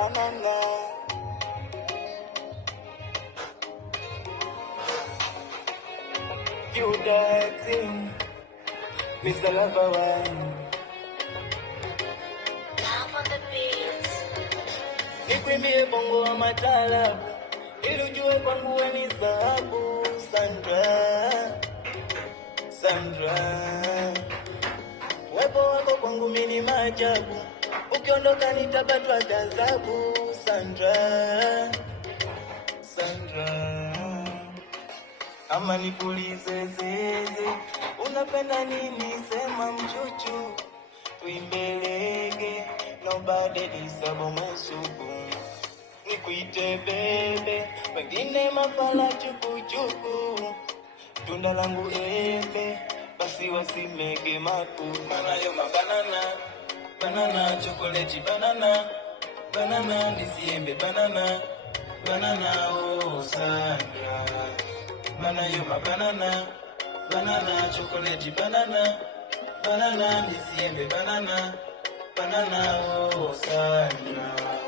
banana. You dancing, Mr. Lover One. Love on the beat. Nikuimbie bongo wa matalabu, ili ujue kwangu wewe ni dhahabu. Sandra, Sandra, wepo wako kwangu mimi ni maajabu, ukiondoka nitapatwa ghadhabu. Sandra, Sandra, ama nipulize zeze, unapenda nini? Sema mchuchu, tuimbelege, nobody disabo mwesuku. Nikuite bebe, wengine mafala chukuchuku, tunda langu embe, basi wasimege maku. Manayo mabanana, banana, chocolate banana, banana, nisiembe banana, banana, oh Sandra. Manayo mabanana, banana, chocolate banana, banana, nisiembe banana, banana, oh Sandra.